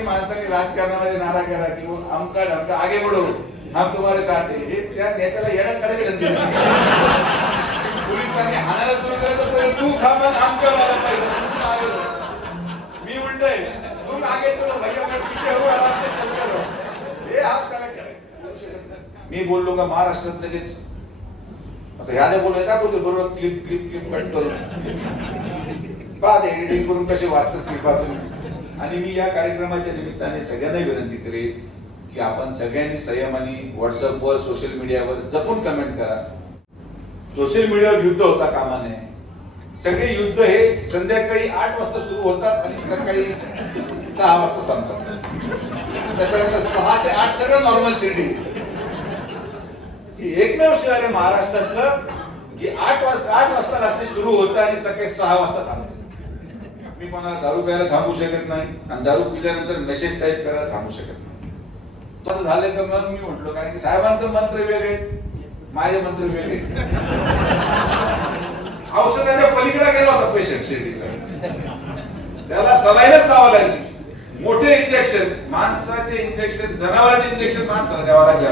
कोणी माणसाने राजकारणामध्ये नारा करा की आमका ढमका आगे बढ़ो हम तुम्हारे साथ है, हे त्या नेत्याला येण्यात काढायचे धंदे. पोलिसांनी हाणायला सुरू केलं तर तू खा मग आमच्यावर आला पाहिजे. मी उलट आहे, तुम आगे चलो भैया मैं पीछे हूं, आराम से चलते रहो. हे आप त्याला करायचं. मी बोललो का महाराष्ट्रात लगेच आता ह्या बोलले का बोलतो बरोबर क्लिप क्लिप क्लिप कट करून बाद एडिटिंग करून कसे वाचतात क्लिपा तुम्ही. आणि मी या कार्यक्रमाच्या निमित्ताने सगळ्यांना विनंती करेन की आपण सगळ्यांनी संयमाने व्हॉट्सअपवर सोशल मीडियावर जपून कमेंट करा. सोशल मीडियावर युद्ध होता कामा नये. सगळे युद्ध हे संध्याकाळी 8 वाजता सुरू होतात आणि सकाळी 6 वाजता संपतात. त्याच्यानंतर 6 ते 8 सगळं नॉर्मल शेड्यूल. एकमेव शहर आहे महाराष्ट्रातलं जे 8 वाजता रात्री सुरू होतं आणि सकाळी 6 वाजता थांबतं. मी कोणाला दारू प्यायला थांबू शकत नाही आणि दारू पिल्यानंतर मेसेज टाईप करायला थांबू शकत नाही. तसं झालं तर मग मी म्हटलो कारण की साहेबांचं मंत्र वेगळे माझे मंत्र वेगळे. औषधाच्या पलीकडे गेला होता पेशंट शिर्डीचा, त्याला सलाईनच लावावं लागली. मोठे इंजेक्शन, माणसाचे इंजेक्शन, जनावरांचे इंजेक्शन माणसाला द्यावं लागले.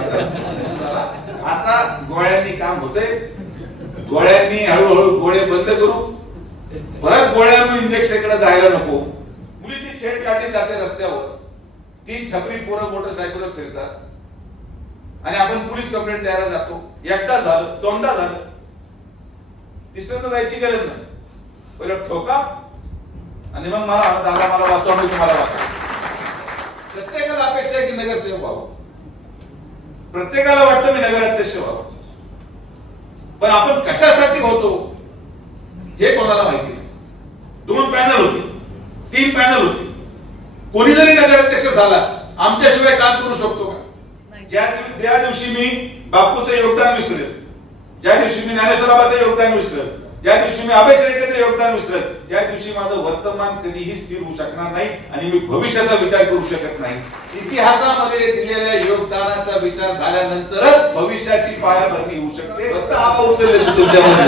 आता गोळ्यांनी काम होतंय. गोळ्यांनी हळूहळू गोळे बंद करू, परत गोळ्यांवर इंजेक्शन कडे जायला नको. मुलीची छेड काढली जाते रस्त्यावर, 3 छपरी पोरं मोटरसायकलवर फिरतात आणि आपण पोलीस कंप्लेंट द्यायला जातो. एकदा झालं, दोनदा झालं, तिसऱ्यांदा जायची गरज नाही. पहिलं ठोका आणि मग मला दादा मला वाचवा, मी तुम्हाला वाचवा. प्रत्येकाला अपेक्षा आहे की नगरसेवक व्हावं, प्रत्येकाला वाटतं मी नगराध्यक्ष व्हावं, पण आपण कशासाठी होतो हे कोणाला माहिती नाही. 2 पॅनल होते, 3 पॅनल होते. कोणी जरी नगराध्यक्ष झाला आमच्याशिवाय काम करू शकतो का? ज्या दिवशी मी बापूचं योगदान विसरेल, ज्या दिवशी मी ज्ञानेश्वराबाचं योगदान विसरेल, ज्या दिवशी मी अभय शेळकेचं योगदान विसरेल, त्या दिवशी माझं वर्तमान कधीही स्थिर होऊ शकणार नाही आणि मी भविष्याचा विचार करू शकत नाही. इतिहासामध्ये दिलेल्या योगदानाचा विचार झाल्यानंतरच भविष्याची पायाभरणी होऊ शकते. फक्त आबा उचलले तुमच्यामध्ये.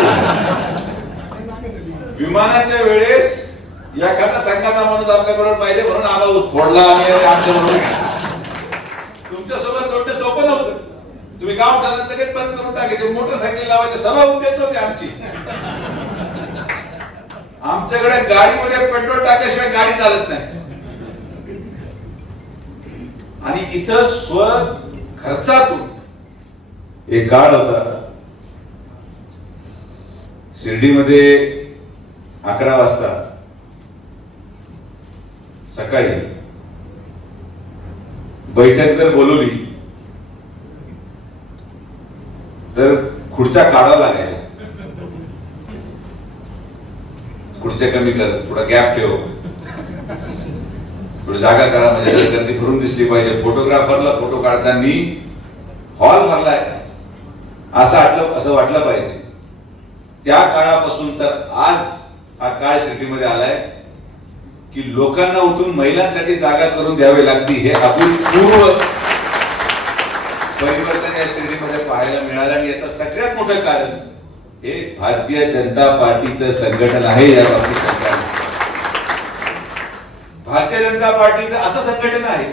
विमानाच्या वेळेस एखादा संघाचा माणूस आपल्या बरोबर पाहिजे म्हणून आबा फोडला आणि आमच्या बरोबर तुमच्यासोबत जोडणे सोपं नव्हतं. तुम्ही गाव ठरलं लगेच बंद करून टाकायचे, मोटरसायकल लावायचे, सभा होऊन देत नव्हती आमची. आमच्याकडे गाडीमध्ये पेट्रोल टाकल्याशिवाय गाडी चालत नाही. आणि इथं स्व खर्चातून एक काळ होता शिर्डीमध्ये 11 वाजता सकाळी बैठक जर बोलवली तर खुर्च्या काढावं लागायच्या. खुर्च्या कमी कर, थोडा गॅप ठेव, थोडी जागा करा म्हणजे गर्दी भरून दिसली पाहिजे. फोटोग्राफरला फोटो काढताना हॉल भरलाय असं वाटलं पाहिजे. त्या काळापासून तर आज हा काळ शिर्डीमध्ये आलाय की लोकांना उठून महिलांसाठी जागा करून द्यावी लागती. हे अभूतपूर्व परिवर्तन या शिर्डीमध्ये पाहायला मिळालं आणि याचं सगळ्यात मोठं कारण हे भारतीय जनता पार्टीचं संघटन आहे. या बाबतीत सरकार भारतीय जनता पार्टीचं असं संघटन आहे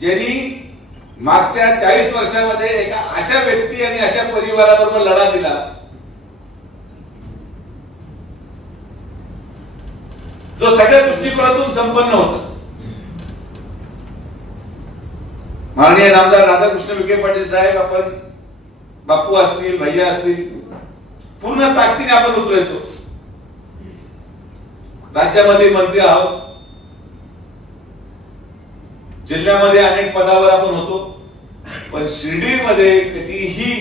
ज्यांनी मागच्या 40 वर्षामध्ये एका अशा व्यक्ती आणि अशा परिवाराबरोबर लढा दिला जो सगळ्या दृष्टिकोनातून संपन्न होता. माननीय नामदार राधाकृष्ण विखे पाटील साहेब, आपण बापू असतील, भैया असतील, पूर्ण ताकदीने आपण उतरायचो. राज्यामध्ये मंत्री आहोत, जिल्ह्यामध्ये अनेक पदावर आपण होतो, पण शिर्डीमध्ये कधीही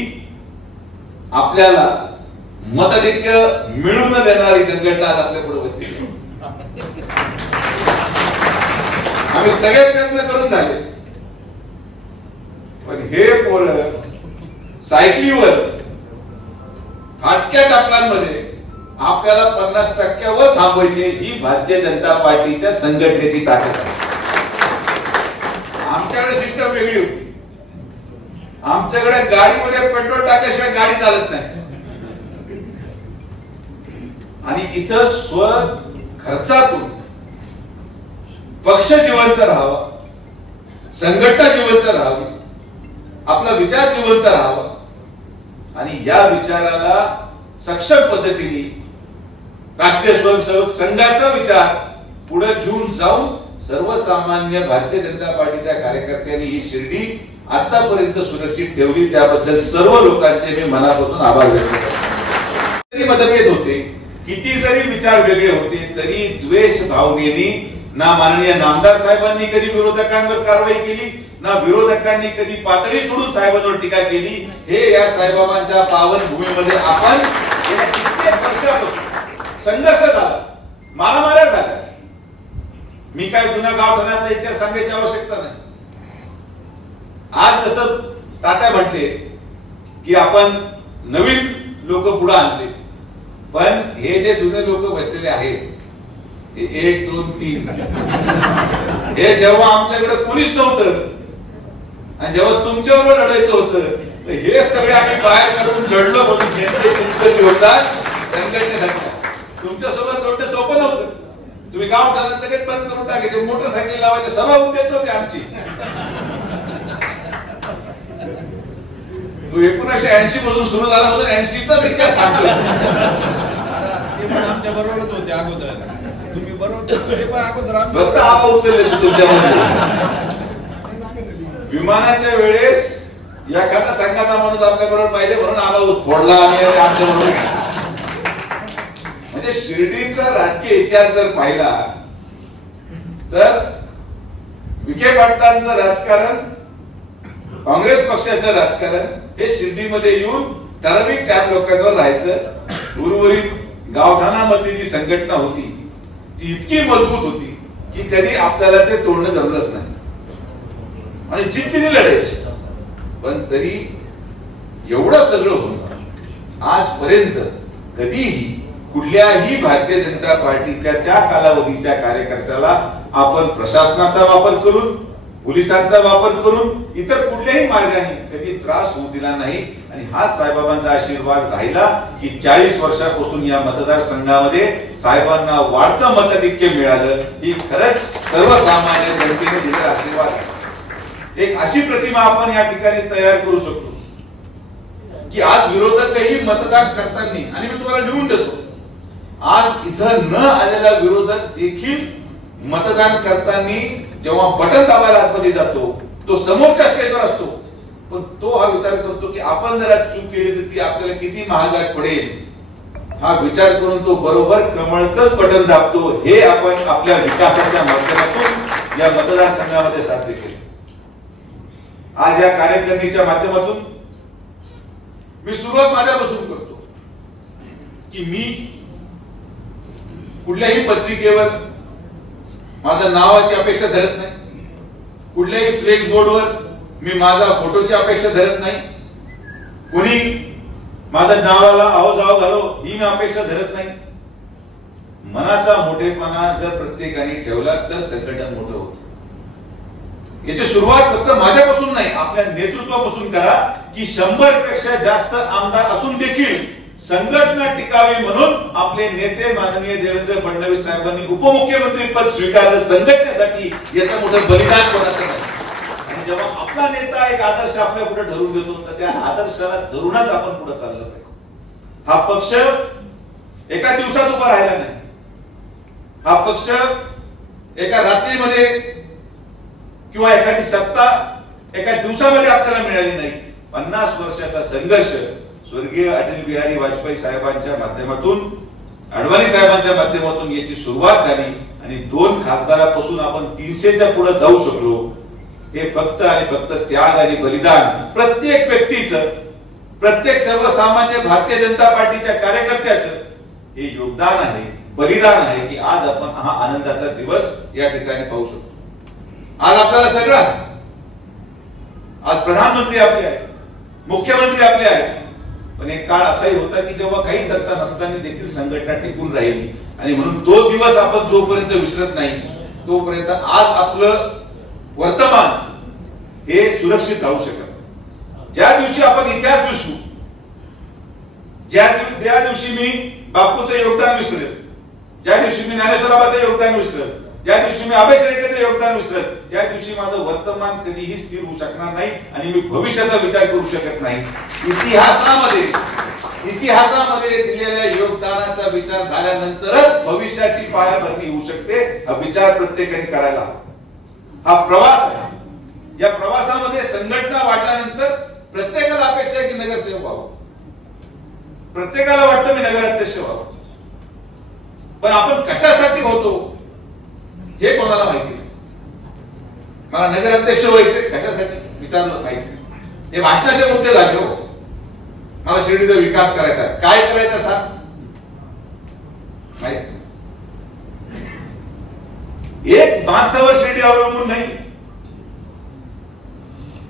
आपल्याला मताधिक्य मिळवून न देणारी संघटना आज आपल्या पुढे बसली. आम्ही सगळे प्रयत्न करून झाले, पण हे पोरं सायकलीवर फाटक्या चपलांमध्ये आपल्याला 50% थांबवायचे. ही भारतीय जनता पार्टीच्या संघटनेची ताकद आहे. आमच्याकडे सिस्टम वेगळी होती. आमच्याकडे गाडीमध्ये पेट्रोल टाकल्याशिवाय गाडी चालत नाही. आणि इथं स्व खर्चातून पक्ष जिवंत राहावा, संघटना जिवंत राहावी, आपला विचार जिवंत राहावा आणि या विचाराला सक्षम पद्धतीने राष्ट्रीय स्वयंसेवक संघाचा विचार पुढे घेऊन जाऊन सर्वसामान्य भारतीय जनता पार्टीच्या कार्यकर्त्यांनी ही शिर्डी आतापर्यंत सुरक्षित ठेवली, त्याबद्दल सर्व लोकांचे मी मनापासून आभार व्यक्त करतो. तरी मतभेद होते, किती जरी विचार वेगळे होते तरी द्वेष भावनेने ना माननीय नामदार साहेबांनी कधी विरोधकांवर कारवाई केली, ना विरोधकांनी कधी पातळी सोडून साहेबांवर टीका केली. हे या साईबाबांच्या पावन भूमीमध्ये आपण गेल्या कित्येक वर्षापासून संघर्ष झाला, मारामाऱ्या झाल्या. मी काय जुना गावठाणाचा इतिहास सांगायची आवश्यकता नाही. आज जसं तात्या म्हटले की आपण नवीन लोक पुढे आणले, पण हे जे जुने लोक बसलेले आहेत 1 2 3 हे जेव्हा आमच्याकडे कोणीच नव्हतं आणि जेव्हा तुमच्याबरोबर लढायचं होतं तर हे सगळे आम्ही बाहेर काढून लढलो म्हणून तुमचं योगदान संघटनेसाठी. तुमच्यासोबत लढणं सोपं नव्हतं. तुम्ही गाव ठरलं लगेच बंद करून टाकायचे, मोटरसायकल लावायचे, सभा होऊन देत नव्हती आमची. 1980 पासून सुरू झाला म्हणून 80चा इतिहास सांगतो. ते पण आमच्या बरोबरच होते अगोदर. तुम्ही बरोबर ते पण अगोदर फक्त आबा उचलले तुमच्यामध्ये. विमानाच्या वेळेस एखादा संघाचा माणूस आपल्या बरोबर पाहिजे म्हणून आबा फोडला आणि आमच्या बरोबर. म्हणजे शिर्डीचा राजकीय इतिहास जर पाहिला तर विखे पाटलांचं राजकारण, काँग्रेस पक्षाचं राजकारण हे शिर्डीमध्ये येऊन ठराविक 4 लोकांवर राहायचं. उर्वरित गावठाणामध्ये जी संघटना होती ती इतकी मजबूत होती की कधी आपल्याला ते तोडणं जमलंच नाही आणि जिद्दीने लढायचे. पण तरी एवढं सगळं होऊन आजपर्यंत कधीही कुठल्याही भारतीय जनता पार्टीच्या त्या कालावधीच्या कार्यकर्त्याला आपण प्रशासनाचा वापर करून, पोलिसांचा वापर करून, इतर कुठल्याही मार्गाने कधी त्रास होऊ दिला नाही. आणि हा साईबाबांचा आशीर्वाद राहिला की 40 वर्षापासून या मतदारसंघामध्ये साहेबांना वाढतं मताधिक्य मिळालं. ही खरंच सर्वसामान्य जनतेने दिलेला आशीर्वाद आहे. एक अशी प्रतिमा आपण या ठिकाणी तयार करू शकतो की आज विरोधकही मतदान करताना, आणि मी तुम्हाला लिहून देतो, आज इथं न आलेला विरोधक देखील मतदान करताना जेव्हा बटन दाबायला आतमध्ये जातो तो समोरच्या स्टेजवर असतो, पण तो हा विचार करतो की आपण जर चूक केली तर ती आपल्याला किती महागात पडेल. हा विचार करून तो बरोबर कमळतच बटन दाबतो. हे आपण आपल्या विकासाच्या माध्यमातून या मतदारसंघामध्ये साध्य केले. आज या कार्यकारिणीच्या माध्यमातून मी सुरुवात माझ्यापासून करतो की मी कुठल्याही पत्रिकेवर माझ्या नावाची अपेक्षा धरत नाही, कुठल्याही फ्लेक्स बोर्डवर मी माझा फोटोची अपेक्षा धरत नाही, कोणी माझ्या नावाला आवाजाव घालो ही मी अपेक्षा धरत नाही. मनाचा मोठेपणा जर प्रत्येकाने ठेवला तर संघटन मोठं होतं. याची सुरुवात फक्त माझ्यापासून नाही, आपल्या नेतृत्वापासून करा की 100 पेक्षा जास्त आमदार असून देखील संघटना टिकावी म्हणून आपले नेते माननीय देवेंद्र फडणवीस साहेबांनी उपमुख्यमंत्री पद स्वीकारलं संघटनेसाठी. याचं मोठं बलिदान कोणाचं नाही. आणि जेव्हा आपला नेता एक आदर्श आपल्या पुढे ठरवून देतो तर त्या आदर्शाला धरूनच आपण पुढे चाललं पाहिजे. हा पक्ष एका दिवसात उभा राहिला नाही. हा पक्ष एका रात्रीमध्ये किंवा एखादी सत्ता एका दिवसामध्ये आपल्याला मिळाली नाही. 50 वर्षाचा संघर्ष स्वर्गीय अटल बिहारी वाजपेयी साहेबांच्या माध्यमातून, अडवाणी साहेबांच्या माध्यमातून याची सुरुवात झाली आणि 2 खासदारापासून आपण 300च्या पुढे जाऊ शकलो. हे फक्त आणि फक्त त्याग आणि बलिदान प्रत्येक व्यक्तीचं, प्रत्येक सर्वसामान्य भारतीय जनता पार्टीच्या कार्यकर्त्याचं हे योगदान आहे, बलिदान आहे की आज आपण हा आनंदाचा दिवस या ठिकाणी पाहू शकतो. आज आपल्याला सगळं आहे. आज प्रधानमंत्री आपले आहेत, मुख्यमंत्री आपले आहेत, पण एक काळ असाही होता की जेव्हा काही सत्ता नसताना देखील संघटना टिकून राहिली. आणि म्हणून तो दिवस आपण जोपर्यंत विसरत नाही तोपर्यंत आज आपलं वर्तमान हे सुरक्षित राहू शकत. ज्या दिवशी आपण इतिहास विसरू, ज्या दिवशी मी बापूचं योगदान विसरेल, ज्या दिवशी मी ज्ञानेश्वराबाचं योगदान विसरेल, ज्या दिवशी मी अभय शेळकेचं योगदान विसरत त्या दिवशी माझं वर्तमान कधीही स्थिर होऊ शकणार नाही आणि मी भविष्याचा विचार करू शकत नाही. इतिहासामध्ये दिलेल्या योगदानाचा विचार झाल्यानंतरच भविष्याची पायाभरणी होऊ शकते. हा विचार प्रत्येकाने करायला हवा. हा प्रवास आहे. या प्रवासामध्ये संघटना वाढल्यानंतर प्रत्येकाला अपेक्षा आहे की नगरसेवक व्हावं. प्रत्येकाला वाटतं मी नगराध्यक्ष व्हावं. पण आपण कशासाठी होतो हे कोणाला माहिती नाही. मला नगराध्यक्ष व्हायचे कशासाठी विचारलं माहिती. हे भाषणाचे मुद्दे झाले हो. मला शिर्डीचा विकास करायचा काय करायचा सांग माहिती. एक माणसावर शिर्डी अवलंबून नाही.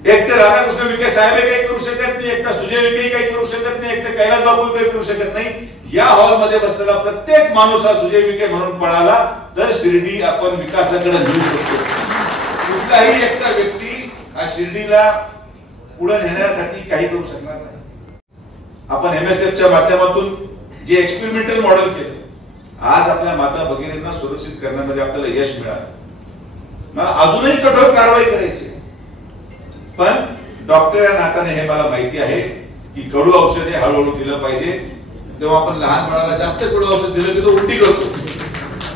एकटे राधाकृष्ण विखे साहेब काही करू शकत नाही, एकटा सुजय विखे काही करू शकत नाही, एकटे कैलास बाबू काही करू शकत नाही. या हॉलमध्ये बसलेला प्रत्येक माणूस हा सुजय विखे म्हणून पळाला तर शिर्डी आपण विकासाकडे नेऊ शकतो. कुठलाही एकटा व्यक्ती हा शिर्डीला पुढे नेण्यासाठी काही करू शकणार नाही. आपण एमएसएफच्या माध्यमातून जे एक्सपेरिमेंटल मॉडेल केलं आज आपल्या माता भगिनींना सुरक्षित करण्यामध्ये आपल्याला यश मिळालं. मला अजूनही कठोर कारवाई करायची पण डॉक्टर या नात्याने हे मला माहिती आहे की कडू औषधे हळूहळू दिलं पाहिजे. तेव्हा आपण लहान बाळाला जास्त कडू औषध दिलं की तो उलटी करतो.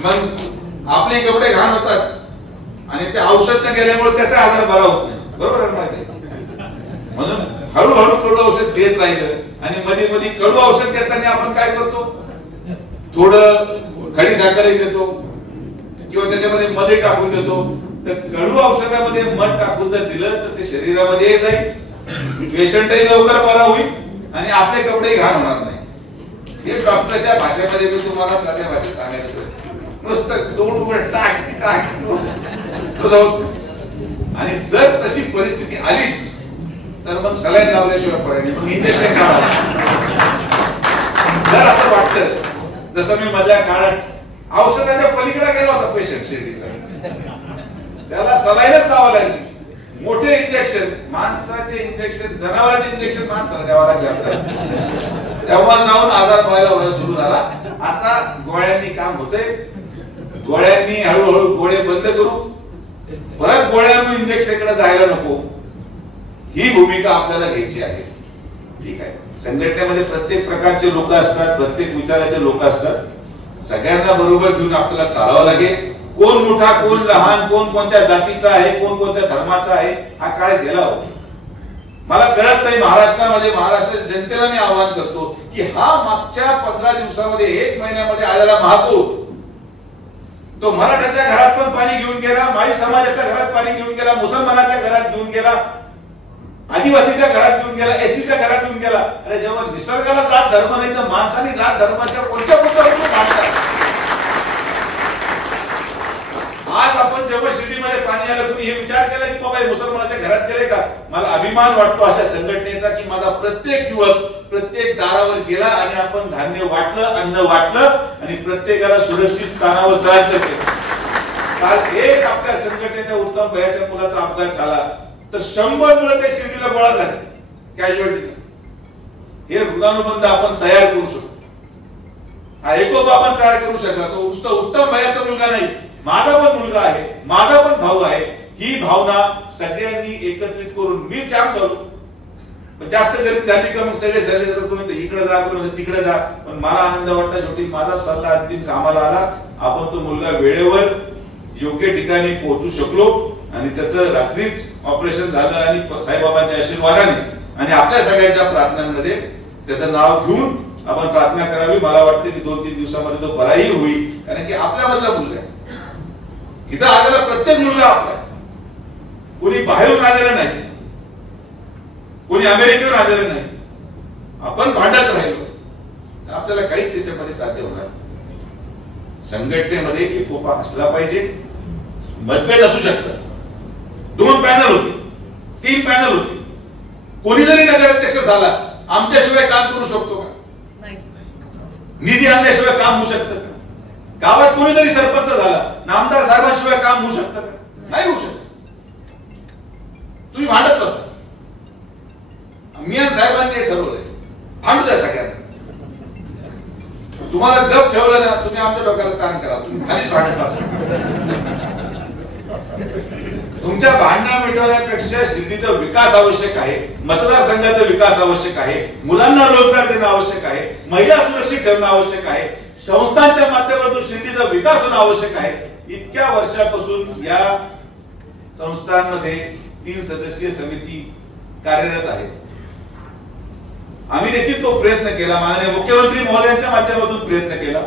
मग आपले कपडे घाण होतात आणि ते औषध न गेल्यामुळे त्याचा आजार बरा होत नाही. बरोबर आहे माहिती. म्हणून हळूहळू कडू औषध देत राहिलं आणि मध्ये मध्ये कडू औषध देताना आपण काय करतो थोडं खडी साखरही देतो किंवा त्याच्यामध्ये मध टाकून देतो. तर कडू औषधामध्ये मध टाकून जर दिलं तर ते शरीरामध्ये जाईल, पेशंटही लवकर बरा होईल आणि आपले कपडेही घाण होणार नाही. हे डॉक्टरच्या भाषेमध्ये मी तुम्हाला साध्या भाषेत सांगायचं. नुसतं तोंड उघड टाक टाक आणि जर तशी परिस्थिती आलीच तर मग सलाईन लावल्याशिवाय पर्याय मग इंजेक्शन काढावं. जर असं वाटतं जसं मी मधल्या काळात औषधाच्या पलीकडे गेला होता पेशंट शिर्डीचा त्याला सलाईनच लावावं लागली. मोठे इंजेक्शन माणसाचे इंजेक्शन जनावरांचे इंजेक्शन माणसाला द्यावं लागले. तेव्हा जाऊन आजार व्हायला सुरू झाला. आता गोळ्यांनी काम होतंय. गोळ्यांनी हळूहळू गोळे बंद करू परत गोळ्यांवर इंजेक्शनकडे जायला नको. ही भूमिका आपल्याला घ्यायची आहे. ठीक आहे. संघटनेमध्ये प्रत्येक प्रकारचे लोक असतात, प्रत्येक विचाराचे लोक असतात. सगळ्यांना बरोबर घेऊन आपल्याला चालावं लागेल. कोण मोठा कोण लहान कोण कोणत्या जातीचा आहे कोण कोणत्या धर्माचा आहे हा काळ गेला हो. मला कळत नाही महाराष्ट्रामध्ये महाराष्ट्राच्या जनतेला मी आवाहन करतो की हा मागच्या 15 दिवसामध्ये 1 महिन्यामध्ये आलेला महापूर तो मराठ्याच्या घरात पण पाणी घेऊन गेला, माळी समाजाच्या घरात पाणी घेऊन गेला, मुसलमानाच्या घरात घेऊन गेला, आदिवासीच्या घरात घेऊन गेला, एसटीच्या घरात घेऊन गेला. अरे जेव्हा निसर्गाला जात धर्म नाही तर माणसाने जात धर्माच्या कोणत्या भांडतात. आज आपण जेव्हा शिर्डीमध्ये पाणी आलं तुम्ही हे विचार केला की बाबा मुसलमानाच्या घरात गेले का. मला अभिमान वाटतो अशा संघटनेचा की माझा प्रत्येक युवक प्रत्येक दारावर गेला आणि आपण धान्य वाटलं, अन्न वाटलं आणि प्रत्येकाला सुरक्षित स्थानावर स्थलांतर केलं. काल एक आपल्या संघटनेच्या उत्तम भयाच्या मुलाचा अपघात झाला तर 100 मुलं त्या शिर्डीला गोळा झाले कॅज्युअलिटी. हे ऋणानुबंध आपण तयार करू शकतो. हा एकोपा आपण तयार करू शकतो. तो नुसतं उत्तम भयाचा मुलगा नाही माझा पण मुलगा आहे, माझा पण भाऊ आहे. ही भावना सगळ्यांनी एकत्रित करून मी त्याग करू. जास्त गर्दी झाली का मग सगळे झाले तर तुम्ही इकडे जा कोणी तिकडे जा. पण मला आनंद वाटला शेवटी माझा सल्ला अंतिम कामाला आला. आपण तो मुलगा वेळेवर योग्य ठिकाणी पोहोचू शकलो आणि त्याचं रात्रीच ऑपरेशन झालं आणि साईबाबांच्या आशीर्वादाने आणि आपल्या सगळ्यांच्या प्रार्थनांमध्ये त्याचं नाव घेऊन आपण प्रार्थना करावी. मला वाटतं की 2-3 दिवसामध्ये तो बराही होईल कारण की आपल्यामधला मुलगा आहे. इथं आलेला प्रत्येक मुलगा आपला. कोणी बाहेरून आलेला नाही, कोणी अमेरिकेवर आलेलं नाही. आपण भांडत राहिलो तर आपल्याला काहीच याच्यामध्ये साध्य होणार. संघटनेमध्ये एकोपा असला पाहिजे. मतभेद असू शकतात. 2 पॅनल होते, 3 पॅनल होते. कोणी जरी नगराध्यक्ष झाला आमच्याशिवाय काम करू शकतो का? निधी आणल्याशिवाय काम होऊ शकतं का? गावात कोणी जरी सरपंच झाला नामदार साहेबांशिवाय काम होऊ शकतं का? नाही होऊ शकत. तुम्ही भांडत बसा. मियां साहेबांनी ठरवलंय भांडू द्या सगळ्यांना. तुम्हाला गप ठेवलं ना, तुम्ही आमच्या डोक्याला ताण करा, तुम्ही खालीच भांडत बसा. तुमच्या भांडणं मिटवण्यापेक्षा शिर्डीचा विकास आवश्यक आहे, मतदारसंघाचा विकास आवश्यक आहे, मुलांना रोजगार देणं आवश्यक आहे, महिला सुरक्षित ठेवणं आवश्यक आहे, संस्थांच्या माध्यमातून शिर्डीचा विकास होणं आवश्यक आहे. इतक्या वर्षापासून या संस्थांमध्ये 3 सदस्यीय समिती कार्यरत आहे. आम्ही देखील तो प्रयत्न केला, माननीय मुख्यमंत्री महोदयांच्या माध्यमातून प्रयत्न केला,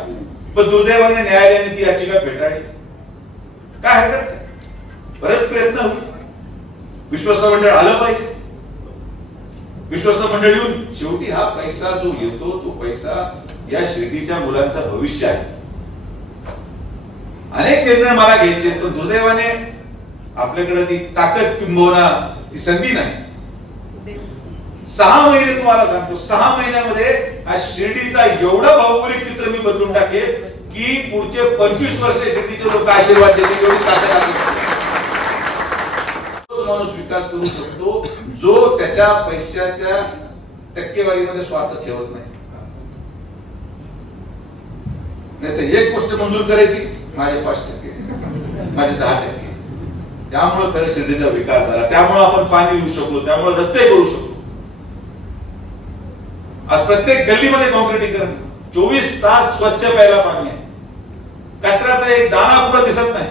पण दुर्दैवाने न्यायालयाने ती याचिका फेटाळली. काय हरकत नाही, परत प्रयत्न होईल. विश्वस्त मंडळ आलं पाहिजे. विश्वस्त मंडळ येऊन शेवटी हा पैसा जो येतो तो पैसा या शिर्डीच्या मुलांचं भविष्य आहे. अनेक निर्णय मला घ्यायचे, पण दुर्दैवाने आपल्याकडे ती ताकद किंबहुना ती संधी नाही. 6 महिने तुम्हाला सांगतो, 6 महिन्यामध्ये हा शिर्डीचा एवढा भौगोलिक चित्र मी बदलून टाकेल की पुढचे 25 वर्ष शिर्डीचे लोक आशीर्वाद देतील, एवढी ताकद आहे. माणूस विकास करू शकतो जो त्याच्या पैशाच्या टक्केवारीमध्ये स्वार्थ ठेवत नाही. नाही तर एक गोष्ट मंजूर करायची, माझे 5%, माझे 10%. त्यामुळे खरं शिर्डीचा विकास झाला, त्यामुळे आपण पाणी देऊ शकलो, त्यामुळे रस्ते करू शकलो. आज प्रत्येक गल्लीमध्ये कॉन्क्रिटीकरण, 24 तास स्वच्छ प्यायला पाणी आहे, कचऱ्याचा एक दाणा पुढे दिसत नाही.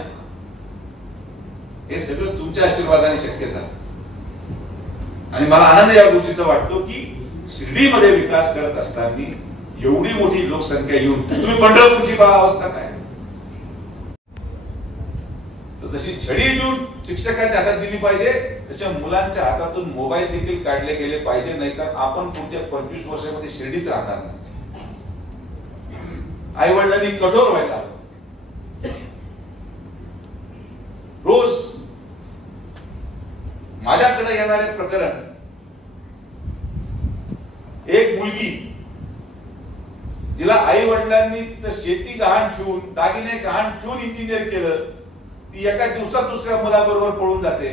हे सगळं तुमच्या आशीर्वादाने शक्य झालं. आणि मला आनंद या गोष्टीचा वाटतो की शिर्डीमध्ये विकास करत असताना एवढी मोठी लोकसंख्या येऊन तुम्ही पंढरपूरची अवस्था काय, जशी छडी देऊन शिक्षकांच्या हातात दिली पाहिजे तशा मुलांच्या हातातून मोबाईल देखील काढले गेले पाहिजे, नाहीतर आपण पुढच्या 25 वर्षामध्ये शिर्डीच राहणार नाही. आई वडिलांनी कठोर व्हायला, रोज माझ्याकडे येणारे प्रकरण, एक मुलगी जिला आई वडिलांनी तिथं शेती गहाण ठेवून, दागिने गहाण ठेवून इंजिनियर केलं, ती एका दिवसात दुसऱ्या मुलाबरोबर पळून जाते.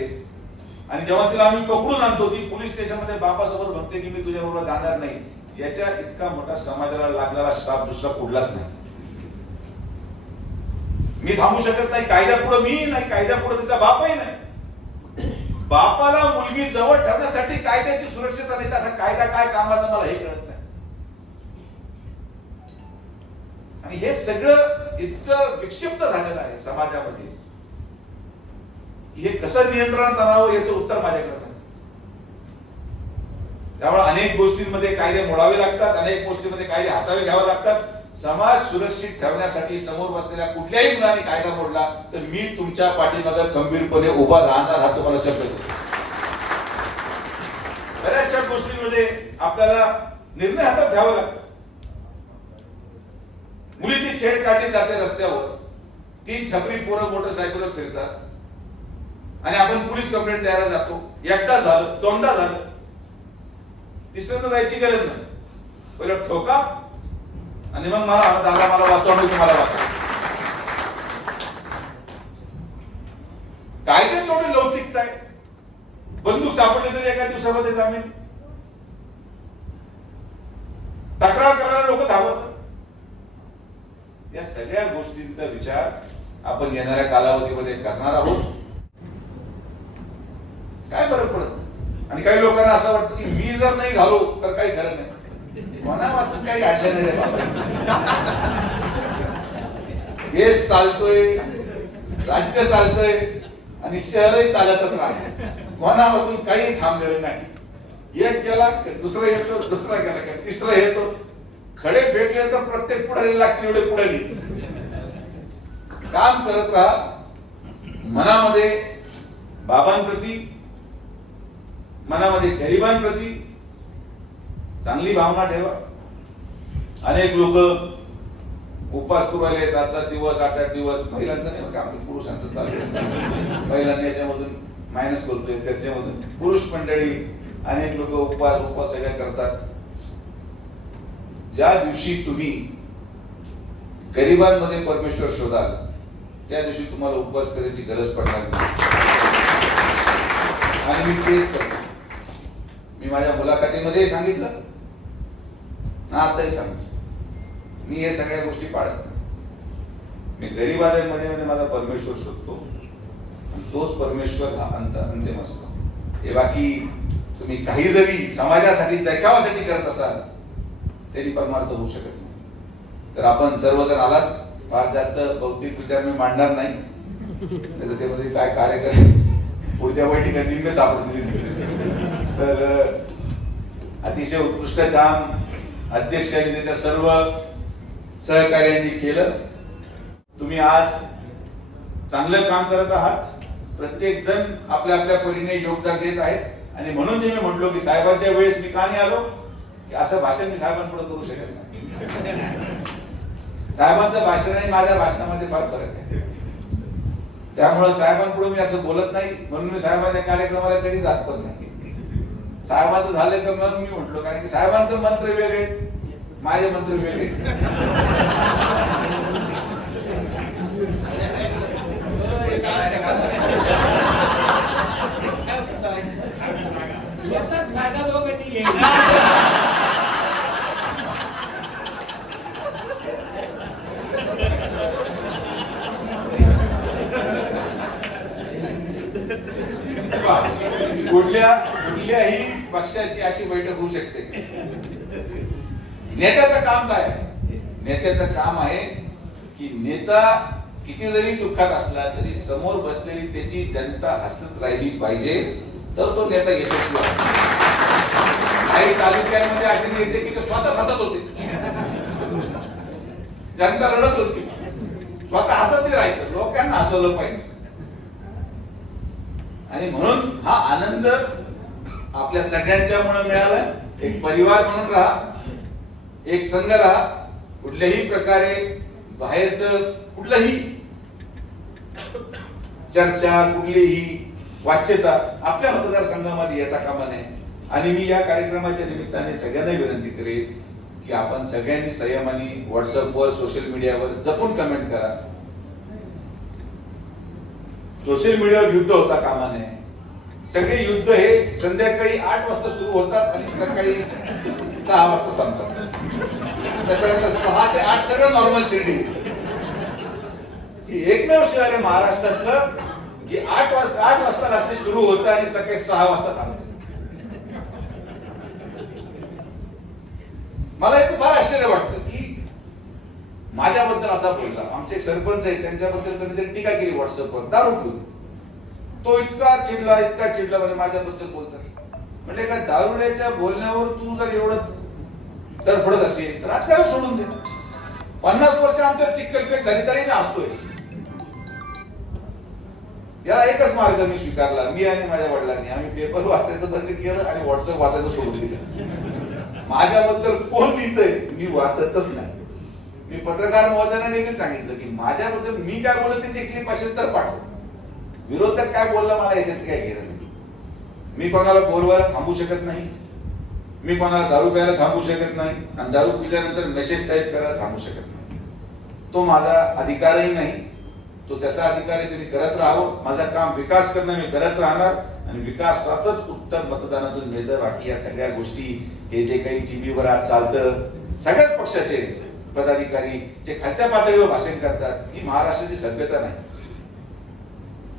आणि जेव्हा तिला आम्ही पकडून आणतो ती पोलीस स्टेशनमध्ये बापासमोर म्हणते की मी तुझ्याबरोबर जाणार नाही. याच्या इतका मोठा समाजाला लागणारा श्राप दुसरा कुठलाच नाही. मी थांबू शकत नाही, कायद्यापुढे मी नाही, कायद्यापुढे तिचा बापही नाही. बापाला मुलगी जवळ ठेवण्यासाठी कायद्याची सुरक्षितता नाही, तसा कायदा काय कामाचा मला हे कळत नाही. आणि हे सगळं इतकं विक्षिप्त झालेलं आहे समाजामध्ये, हे कसं नियंत्रणात आणावं याचं उत्तर माझ्याकडे नाही. त्यामुळे अनेक गोष्टींमध्ये कायदे मोडावे लागतात, अनेक गोष्टींमध्ये कायदे हातावे घ्यावे लागतात. समाज सुरक्षित ठेवण्यासाठी समोर बसलेल्या कुठल्याही मुलाने कायदा मोडला तर मी तुमच्या पाठीमागे खंबीरपणे उभा राहणार, हा तुम्हाला शब्द देतो. बऱ्याचशा गोष्टींमध्ये आपल्याला निर्णय हातात घ्यावा लागतो. मुलीची छेड काढली जाते रस्त्यावर, 3 छपरी पोरं मोटरसायकलवर फिरतात आणि आपण पोलीस कंप्लेंट द्यायला जातो. एकदा झालं, दोनदा झालं, तिसऱ्यांदा जायची गरज नाही. पहिलं ठोका आणि मग मला दादा मला वाचवा, मी तुम्हाला वाचवा. कायदे थोडी लवचिकता आहे. बंदूक सापडली तरी एका दिवसामध्ये जामीन. तक्रार करायला लोक धावतात. या सगळ्या गोष्टींचा विचार आपण येणाऱ्या कालावधीमध्ये करणार आहोत. काय फरक पडत. आणि काही लोकांना असं वाटतं की मी जर नाही झालो तर काही खरं नाही. मना वाचून काही काढलं नाही रे बाबा. देश चालतोय, राज्य चालतोय आणि शहरही चालतच राहते. मना वाचून काही थांबलेलं नाही. एक गेला दुसरा येतो, दुसरा गेला का तिसरा येतो. खडे फेकले तर प्रत्येक पुढारी लागते एवढे पुढारी काम करत राहा. मनामध्ये बाबांप्रती, मनामध्ये गरिबांप्रती चांगली भावना ठेवा. अनेक लोक उपवास करू राहिले 7-7 दिवस, 8-8 दिवस. महिलांचं नाही का, आपलं पुरुषांचं चालू. महिलांनी याच्यामधून मायनस करतोय चर्चेमधून. पुरुष मंडळी अनेक लोक उपवास सगळ्या करतात. ज्या दिवशी तुम्ही गरिबांमध्ये परमेश्वर शोधाल त्या दिवशी तुम्हाला उपवास करायची गरज पडणार नाही. आणि मी तेच करतो. मी माझ्या मुलाखतीमध्ये सांगितलं, आताही सांगतो, मी हे सगळ्या गोष्टी पाळत नाही. मी गरीबामध्ये मध्ये माझा परमेश्वर शोधतो, तोच परमेश्वर हा अंतिम असतो. हे बाकी तुम्ही काही जरी समाजासाठी देखावासाठी करत असाल तरी परमार्थ होऊ शकत नाही. तर आपण सर्वजण आलात, फार जास्त बौद्धिक विचार मी मांडणार नाही, तर त्यामध्ये काय कार्यक्रम पुढच्या बैठकीत निम्मे सापडतील. तर अतिशय उत्कृष्ट काम अध्यक्ष आणि त्याच्या सर्व सहकार्यांनी केलं. तुम्ही आज चांगलं काम करत आहात. प्रत्येक जण आपल्या आपल्या परीने योगदान देत आहेत. आणि म्हणून जे मी म्हटलो की साहेबांच्या वेळेस मी का नाही आलो, की असं भाषण मी साहेबांपुढे करू शकत नाही. साहेबांचं भाषण आणि माझ्या भाषणामध्ये फार फरक आहे. त्यामुळे साहेबांपुढे मी असं बोलत नाही, म्हणून मी साहेबांच्या कार्यक्रमाला कधी जात पण नाही. साहेबांचं झालं तर मग मी म्हटलो, कारण की साहेबांचं मंत्र वेगळे, माझे मंत्र वेगळे. कुठल्याही पक्षाची अशी बैठक होऊ शकते. नेत्याचं काम काय? नेत्याचं काम आहे की नेता किती जरी दुःखात असला तरी समोर बसलेली त्याची जनता हसत राहिली पाहिजे, तर तो नेता यशस्वी आहे. काही तालुक्यांमध्ये असे नेते की ते स्वतः हसत होते, जनता रडत होती, स्वतः हसत राहायचं, लोकांना हसवलं पाहिजे. आणि म्हणून हा आनंद आपल्या सगळ्यांच्यामुळे मिळाला. एक परिवार म्हणून राहा, एक संघ राहा. कुठल्याही प्रकारे बाहेरचं कुठलंही चर्चा, कुठलीही वाच्यता आपल्या मतदारसंघामध्ये येता कामा नये. आणि मी या कार्यक्रमाच्या निमित्ताने सगळ्यांना विनंती करेन की आपण सगळ्यांनी संयमाने व्हॉट्सअपवर, सोशल मीडियावर जपून कमेंट करा. सोशल मीडियावर युद्ध होता कामा नये. सगळे युद्ध हे संध्याकाळी 8 वाजता सुरू होतात आणि सकाळी 6 वाजता संपतात. त्याच्यानंतर 6 ते 8 सगळं नॉर्मल शिर्डी. ही एकमेव शहर आहे महाराष्ट्रातलं जे 8 वाजता रात्री सुरू होतं आणि सकाळी 6 वाजता थांबतं. मला एक फार आश्चर्य वाटतं की माझ्याबद्दल असा बोलला. आमचे एक सरपंच आहेत, त्यांच्याबद्दल कधीतरी टीका केली व्हॉट्सअपवर दारू पिऊन. तो इतका चिडला म्हणजे माझ्याबद्दल बोलतात. म्हणजे का दारुड्याच्या बोलण्यावर तू जर एवढं धडपडत असेल तर राजकारण सोडून दे. 50 वर्ष आमच्यावर चिक्कलपेक झाली तरी मी असतोय. याला एकच मार्ग मी स्वीकारला, मी आणि माझ्या वडिलांनी. आम्ही पेपर वाचायचं बंद केलं आणि व्हॉट्सअप वाचायचं सोडून दिलं. माझ्याबद्दल कोण लिहितंय मी वाचतच नाही. मी पत्रकार महोदयांना देखील सांगितलं की माझ्याबद्दल मी काय बोलत ते क्लिप असेल तर पाठव. विरोधक काय बोलला मला याच्यात काय घेणं नाही. मी कोणाला बोलवायला थांबू शकत नाही, मी कोणाला दारू प्यायला थांबू शकत नाही, आणि दारू पिल्यानंतर मेसेज टाईप करायला थांबू शकत नाही. तो माझा अधिकारही नाही, तो त्याचा अधिकार आहे. त्यांनी करत राहावं. माझं काम विकास करणं, मी करत राहणार. आणि विकासाचंच उत्तर मतदानातून मिळतं. बाकी या सगळ्या गोष्टी हे जे काही टीव्हीवर आज चालतं, सगळ्याच पक्षाचे पदाधिकारी जे खालच्या पातळीवर भाषण करतात, ही महाराष्ट्राची सभ्यता नाही.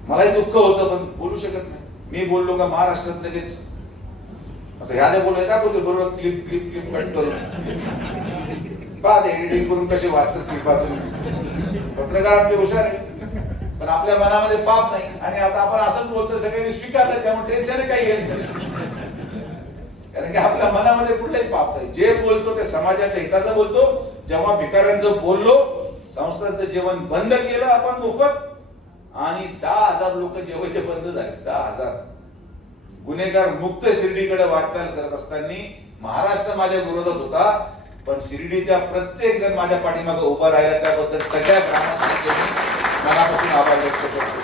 मलाही दुःख होतं पण बोलू शकत नाही. मी बोललो का महाराष्ट्रात लगेच आता ह्या जे बोलले दाखवतो बरोबर क्लिप क्लिप क्लिप कट करून पाहते एडिटिंग करून कसे वाचतात क्लिपा. तुम्ही पत्रकार आपले हुशार आहे पण आपल्या मनामध्ये पाप नाही. आणि आता आपण असंच बोलतो, सगळ्यांनी स्वीकारलं, त्यामुळे टेन्शन काही येत नाही. कारण की आपल्या मनामध्ये कुठलाही पाप नाही. जे बोलतो ते समाजाच्या हिताचं बोलतो. जेव्हा भिकाऱ्यांचं बोललो, संस्थांचं जेवण बंद केलं आपण मोफत, आणि 10,000 लोक जेवायचे बंद झाले. 10,000 गुन्हेगार मुक्त शिर्डीकडे वाटचाल करत असताना महाराष्ट्र माझ्या विरोधात होता, पण शिर्डीच्या प्रत्येक जण माझ्या पाठीमागे उभा राहिला. त्याबद्दल सगळ्या ग्रामस्थांनी मनापासून आभार व्यक्त करतो.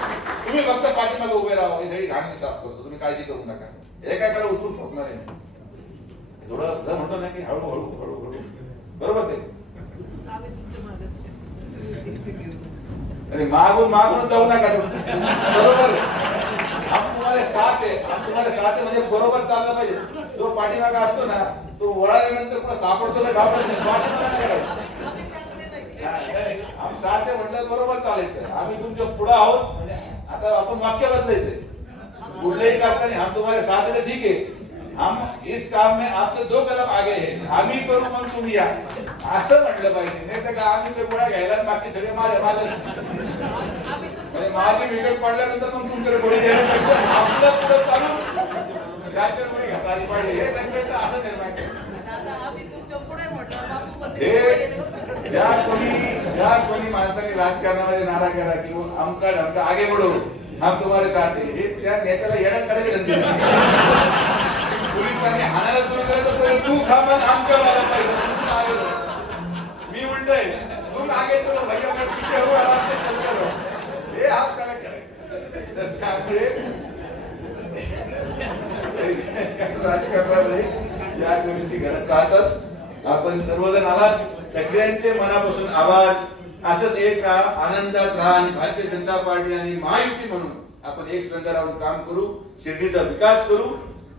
तुम्ही फक्त पाठीमागे उभे राहा, ही सगळी घाण मी साफ करतो. तुम्ही काळजी करू नका. हे काय मला उचलून ठोकणार आहे. थोडं जर म्हणतो ना की हळूहळू हळूहळू, बरोबर ते. अरे मागून जाऊ नका तुम्ही, बरोबर. हम तुम्हाला साथ आहे म्हणजे बरोबर चाललं पाहिजे. जो पाठीमागा असतो ना तो वळाल्यानंतर पुन्हा सापडतो का सापडत नाही, पाठीमागा नाही करायचं. साथ आहे म्हटलं बरोबर चालायचं, आम्ही तुमच्या पुढे आहोत. आता आपण वाक्य बदलायचंय, कुठलेही काम करणे हम तुम्हारे साथ है, ठीक है, हम इस काम में आपसे 2 कदम आगे है, आम्ही करू मग तुम्ही या, असं म्हटलं पाहिजे. नाही तर का आम्ही ते गोळ्या घ्यायला बाकी सगळे माझ्या माझी विकेट पडल्यानंतर मग तुमच्याकडे गोळी घेण्यापेक्षा आपलं पुढे चालू त्याच्या गोळी घेता आली पाहिजे. हे संकट असं निर्माण केलं. ज्या कोणी माणसाने राजकारणामध्ये नारा केला की आमका ढमका आगे बढो हम तुम्हारे साथ है, हे त्या नेत्याला येण्याकडे धंदे. पोलिसांनी हाणायला सुरू केलं तर तू खा मग आमच्यावर आला पाहिजे. मी उलट आहे, तुम आगे चलो भैया मैं पीछे हूं, आराम से चलते रहो, हे आपल्याला करायचं. तर त्यामुळे राजकारणामध्ये या गोष्टी घडत राहतात. आपण सर्वजण आलात, सगळ्यांचे मनापासून आभार. असंच एक राहा, आनंदात राहा आणि भारतीय जनता पार्टी आणि महायुती म्हणून आपण एक संघ राहून काम करू, शिर्डीचा विकास करू,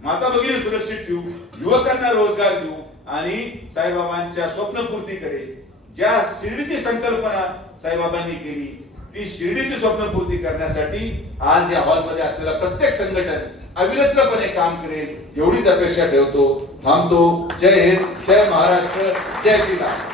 माता भगिनी सुरक्षित ठेवू, युवकांना रोजगार देऊ आणि साईबाबांच्या स्वप्नपूर्तीकडे, ज्या शिर्डीची संकल्पना साईबाबांनी केली ती शिर्डीची स्वप्नपूर्ती करण्यासाठी आज या हॉलमध्ये असलेला प्रत्येक संघटन अविरतपणे काम करेल एवढीच अपेक्षा ठेवतो. थांबतो. जय हिंद, जय महाराष्ट्र, जय श्रीराम.